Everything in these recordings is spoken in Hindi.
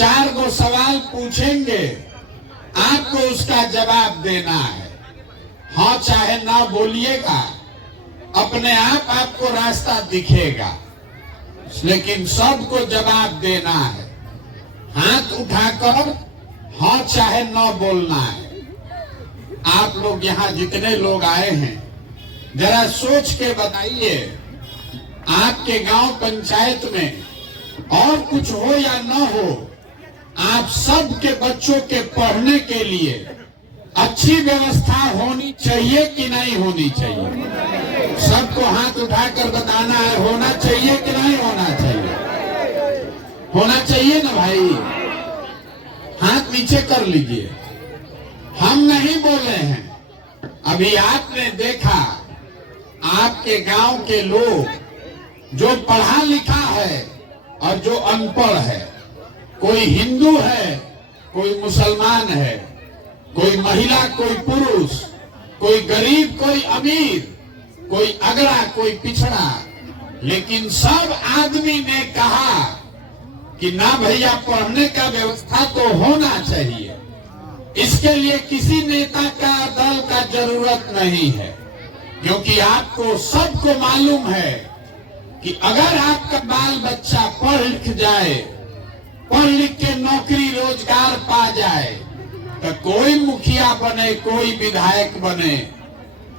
4 गो सवाल पूछेंगे, आपको उसका जवाब देना है। हाँ चाहे ना बोलिएगा, अपने आप आपको रास्ता दिखेगा, लेकिन सबको जवाब देना है। हाथ उठाकर हाँ चाहे ना बोलना है। आप लोग यहाँ जितने लोग आए हैं, जरा सोच के बताइए, आपके गांव पंचायत में और कुछ हो या न हो, आप सबके बच्चों के पढ़ने के लिए अच्छी व्यवस्था होनी चाहिए कि नहीं होनी चाहिए? सबको हाथ उठाकर बताना है, होना चाहिए कि नहीं होना चाहिए? होना चाहिए ना भाई, हाथ नीचे कर लीजिए। हम नहीं बोले हैं। अभी आपने देखा, आपके गांव के लोग जो पढ़ा लिखा है और जो अनपढ़ है, कोई हिंदू है, कोई मुसलमान है, कोई महिला, कोई पुरुष, कोई गरीब, कोई अमीर, कोई अगड़ा, कोई पिछड़ा, लेकिन सब आदमी ने कहा कि ना भैया, पढ़ने का व्यवस्था तो होना चाहिए। इसके लिए किसी नेता का, दल का जरूरत नहीं है, क्योंकि आपको सबको मालूम है कि अगर आपका बाल बच्चा पढ़ लिख जाए, पढ़ लिख के नौकरी रोजगार पा जाए, तो कोई मुखिया बने, कोई विधायक बने,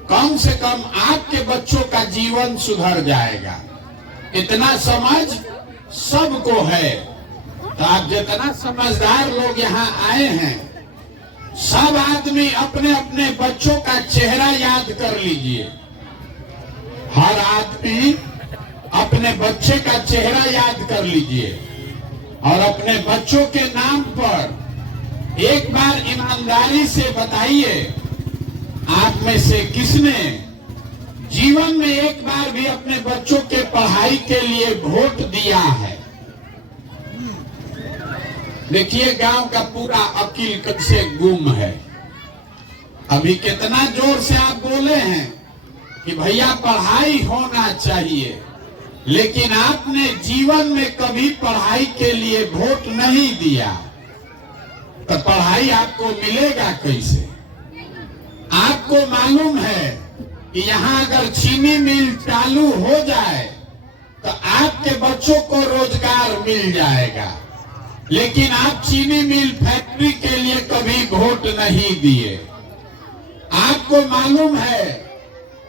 कम से कम आपके बच्चों का जीवन सुधर जाएगा। इतना समझ सबको है। तो आप जितना समझदार लोग यहाँ आए हैं, सब आदमी अपने अपने बच्चों का चेहरा याद कर लीजिए। हर आदमी अपने बच्चे का चेहरा याद कर लीजिए और अपने बच्चों के नाम पर एक बार ईमानदारी से बताइए, आप में से किसने जीवन में एक बार भी अपने बच्चों के पढ़ाई के लिए वोट दिया है? देखिए, गांव का पूरा अकील कैसे गुम है। अभी कितना जोर से आप बोले हैं कि भैया पढ़ाई होना चाहिए, लेकिन आपने जीवन में कभी पढ़ाई के लिए वोट नहीं दिया, तो पढ़ाई आपको मिलेगा कैसे? आपको मालूम है कि यहाँ अगर चीनी मिल चालू हो जाए तो आपके बच्चों को रोजगार मिल जाएगा, लेकिन आप चीनी मिल फैक्ट्री के लिए कभी वोट नहीं दिए। आपको मालूम है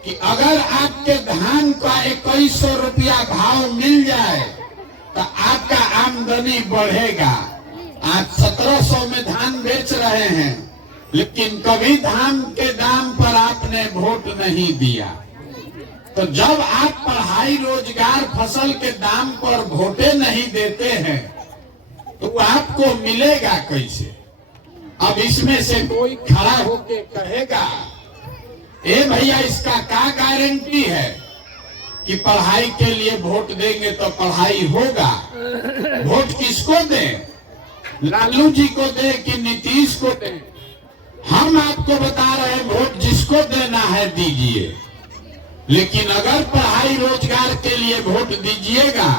कि अगर आपके धान का 2100 रुपया भाव मिल जाए तो आपका आमदनी बढ़ेगा। आज 1700 में धान बेच रहे हैं, लेकिन कभी धान के दाम पर आपने वोट नहीं दिया। तो जब आप पढ़ाई, रोजगार, फसल के दाम पर वोटे नहीं देते हैं, तो आपको मिलेगा कैसे? अब इसमें से कोई खड़ा होके कहेगा, ए भैया, इसका क्या गारंटी है कि पढ़ाई के लिए वोट देंगे तो पढ़ाई होगा? वोट किसको दें? लालू जी को दे कि नीतीश को दे? हम आपको बता रहे हैं, वोट जिसको देना है दीजिए, लेकिन अगर पढ़ाई रोजगार के लिए वोट दीजिएगा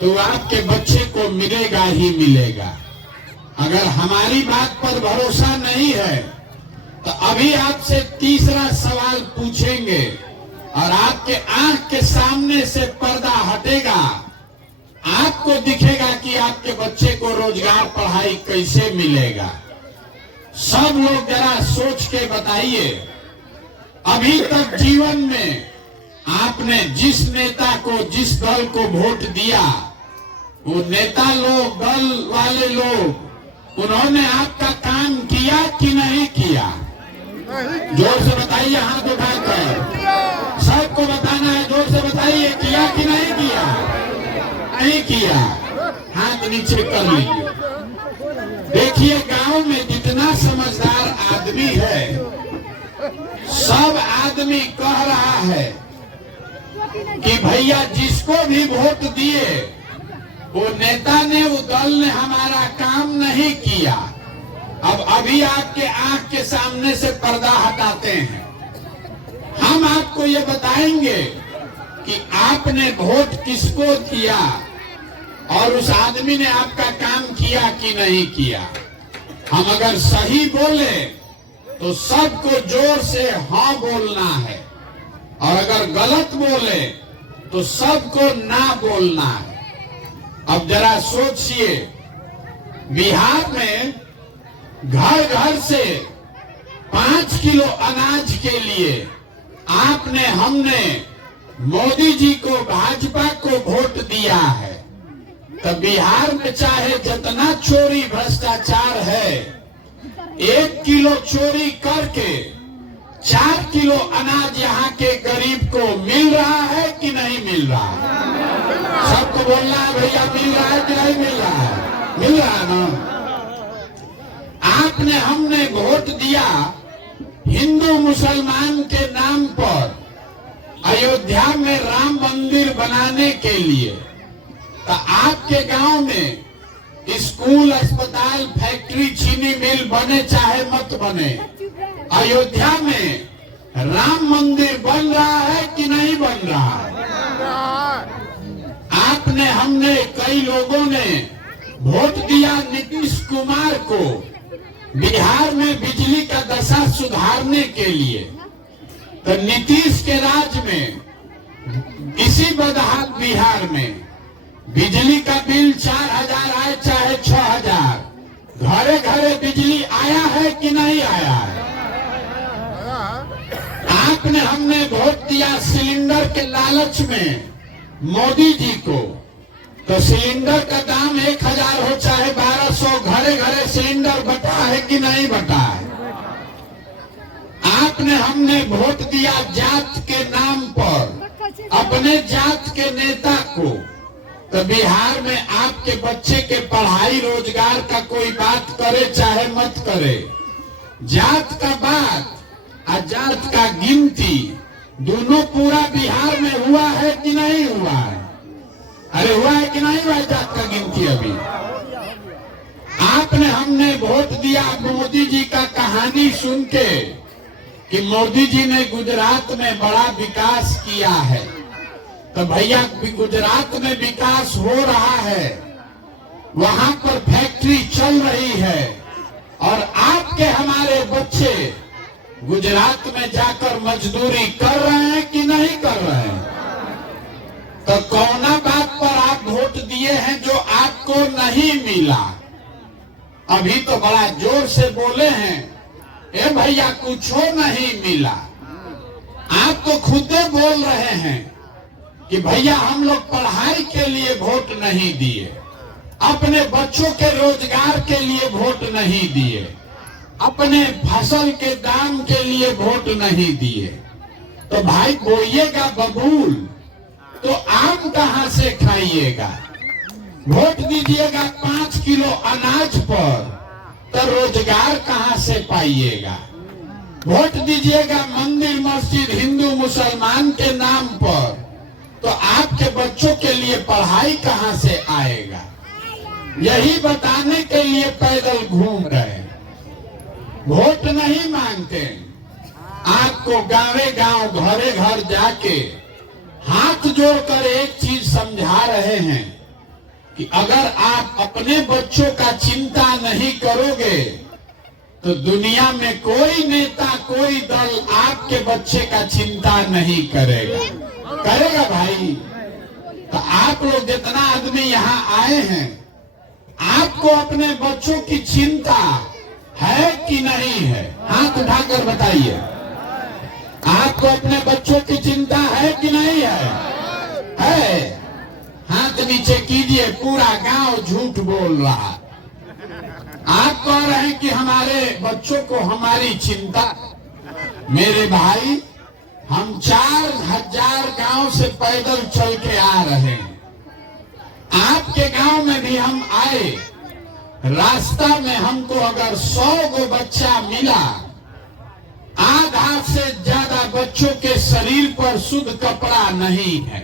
तो आपके बच्चे को मिलेगा ही मिलेगा। अगर हमारी बात पर भरोसा नहीं है तो अभी आपसे तीसरा सवाल पूछेंगे और आपके आंख के सामने से पर्दा हटेगा, आपको दिखेगा कि आपके बच्चे को रोजगार, पढ़ाई कैसे मिलेगा। सब लोग जरा सोच के बताइए, अभी तक जीवन में आपने जिस नेता को, जिस दल को वोट दिया, वो नेता लोग, दल वाले लोग, उन्होंने आपका काम किया कि नहीं किया? जोर से बताइए, हाथ उठाकर सबको बताना है। जोर से बताइए, किया कि नहीं किया? नहीं किया, हाथ नीचे कर लीजिए। देखिए, गांव में जितना समझदार आदमी है, सब आदमी कह रहा है कि भैया, जिसको भी वोट दिए, वो नेता ने, वो दल ने हमारा काम नहीं किया। अब अभी आपके आंख के सामने से पर्दा हटाते हैं। हम आपको ये बताएंगे कि आपने वोट किसको दिया और उस आदमी ने आपका काम किया कि नहीं किया। हम अगर सही बोले तो सबको जोर से हाँ बोलना है, और अगर गलत बोले तो सबको ना बोलना है। अब जरा सोचिए, बिहार में घर घर से 5 किलो अनाज के लिए आपने हमने मोदी जी को, भाजपा को वोट दिया है। तो बिहार में चाहे जितना चोरी भ्रष्टाचार है, 1 किलो चोरी करके 4 किलो अनाज यहाँ के गरीब को मिल रहा है कि नहीं मिल रहा है? सबको बोलना है भैया, मिल रहा है कि नहीं मिल रहा है? मिल रहा है ना। आपने हमने वोट दिया हिंदू मुसलमान के नाम पर अयोध्या में राम मंदिर बनाने के लिए। तो आपके गांव में स्कूल, अस्पताल, फैक्ट्री, चीनी मिल बने चाहे मत बने, अयोध्या में राम मंदिर बन रहा है कि नहीं बन रहा है? आपने हमने कई लोगों ने वोट दिया नीतीश कुमार को बिहार में बिजली का दशा सुधारने के लिए। तो नीतीश के राज में इसी बदहाल बिहार में बिजली का बिल 4,000 आए चाहे 6,000, घरे घरे बिजली आया है कि नहीं आया है? आपने हमने वोट दिया सिलेंडर के लालच में मोदी जी को। तो सिलेंडर का दाम 1,000 हो चाहे 1,200, घरे घरे सिलेंडर बटा है कि नहीं बटा है? आपने हमने वोट दिया जात के नाम पर अपने जात के नेता को। तो बिहार में आपके बच्चे के पढ़ाई रोजगार का कोई बात करे चाहे मत करे, जात का बात और जात का गिनती दोनों पूरा बिहार में हुआ है कि नहीं हुआ है? अरे हुआ है कि नहीं हुआ है जात का गिनती? अभी आपने हमने वोट दिया मोदी जी का कहानी सुन के कि मोदी जी ने गुजरात में बड़ा विकास किया है। तो भैया गुजरात में विकास हो रहा है, वहां पर फैक्ट्री चल रही है, और आपके हमारे बच्चे गुजरात में जाकर मजदूरी कर रहे हैं कि नहीं कर रहे हैं? तो कौना बात पर आप वोट दिए हैं जो आपको नहीं मिला? अभी तो बड़ा जोर से बोले हैं, ए भैया कुछ नहीं मिला। आप तो खुद बोल रहे हैं कि भैया हम लोग पढ़ाई के लिए वोट नहीं दिए, अपने बच्चों के रोजगार के लिए वोट नहीं दिए, अपने फसल के दाम के लिए वोट नहीं दिए। तो भाई बोइएगा बबूल तो आम कहां से खाइएगा? वोट दीजिएगा 5 किलो अनाज पर तो रोजगार कहां से पाइएगा? वोट दीजिएगा मंदिर मस्जिद हिंदू मुसलमान के नाम पर तो आपके बच्चों के लिए पढ़ाई कहां से आएगा? यही बताने के लिए पैदल घूम रहे, वोट नहीं मांगते। आपको गांवे गांव घरे घर जाके हाथ जोड़कर एक चीज समझा रहे हैं कि अगर आप अपने बच्चों का चिंता नहीं करोगे तो दुनिया में कोई नेता कोई दल आपके बच्चे का चिंता नहीं करेगा। करेगा भाई? तो आप लोग जितना आदमी यहाँ आए हैं, आपको अपने बच्चों की चिंता है कि नहीं है? हाथ उठाकर बताइए, आपको अपने बच्चों की चिंता है कि नहीं है? है? हाथ नीचे कीजिए। पूरा गांव झूठ बोल रहा। आप कह रहे हैं कि हमारे बच्चों को हमारी चिंता। मेरे भाई, हम 4,000 गांव से पैदल चल के आ रहे हैं। आपके गांव में भी हम आए, रास्ता में हमको अगर 100 गो बच्चा मिला, आधा से ज्यादा बच्चों के शरीर पर शुद्ध कपड़ा नहीं है।